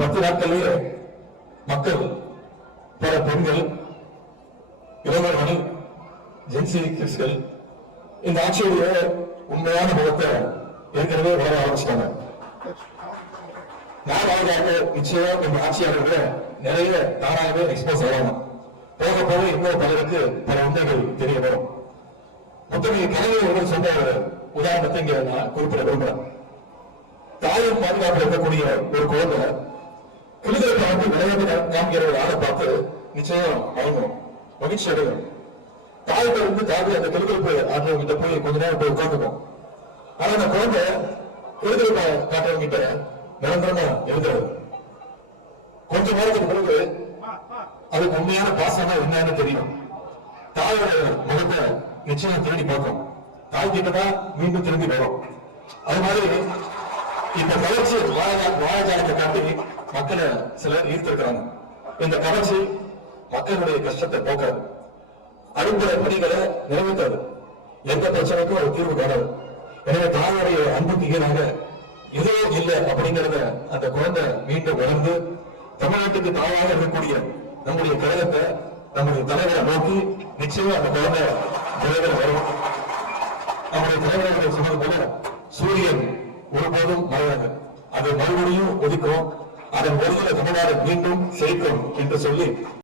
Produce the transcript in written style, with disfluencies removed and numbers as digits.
10 நாட்களிலேயே மக்கள், பல பெண்கள், இளைஞர்கள், ஜென்சி கிட்ஸ்கள் இந்த ஆட்சியுடைய உண்மையான முகத்தை ஏற்கனவே வர ஆரம்பிச்சிட்டாங்க. நாளாக நிச்சயம் இந்த ஆட்சியாளர்கள் நிறைய தானாகவே எக்ஸ்போஸ் ஆகலாம். போக போக இன்னும் பலருக்கு பல உண்மைகள் தெரிய வரும். முத்தகைய கலைஞர்கள் சொன்ன உதாரணத்தை இங்க நான் குறிப்பிட விரும்புறேன். தாயின் பாதுகாப்பு இருக்கக்கூடிய ஒரு குழந்தை கிளிகளுக்கு வந்து விளையாட்டு காமிக்கிற ஒரு ஆளை பார்த்து நிச்சயம் வாங்கணும், மகிழ்ச்சி அடையும். தாய்கிட்ட இருந்து தாவி அந்த கிளிகளுக்கு ஆடுறவங்கிட்ட போய் கொஞ்ச நேரம் போய் உட்காந்துக்கும். ஆனா அந்த குழந்தை கிளிகள் காட்டுறவங்கிட்ட நிரந்தரமா எழுதுறது. கொஞ்ச நேரத்துக்கு பிறகு அதுக்கு உண்மையான பாசமா என்னன்னு தெரியும். தாயோட முகத்தை நிச்சயம் திரும்பி பார்க்கும். தாய் கிட்டதான் மீண்டும் திரும்பி வரும். அது மாதிரி இந்த கவர்ச்சி வாழாஜாலத்தை காட்டி மக்களை சிலர் ஈர்த்திருக்கிறாங்க. இந்த கவர்ச்சி மக்களுடைய கஷ்டத்தை போக்காது, அடிப்படை பணிகளை நிறைவேற்றாது, எந்த பிரச்சனைக்கும் ஒரு தீர்வு காணாது. எனவே தாயோடைய அன்புக்கு ஈடாக எதுவும் இல்லை அப்படிங்கிறத அந்த குழந்தை மீண்டும் உணர்ந்து தமிழ்நாட்டுக்கு தாயாக இருக்கக்கூடிய நம்முடைய கழகத்தை, நம்முடைய தலைவரை நோக்கி நிச்சயம் அந்த குழந்தை விரைவில் வரும். நம்முடைய தலைவர்கள் சொன்னது போல சூரியன் ஒருபோதும் மறையாது, அது மறுபடியும் ஒதுக்கும். அதன் ஒருதலை தமிழ்நாடு மீண்டும் செழிக்கும் என்று சொல்லி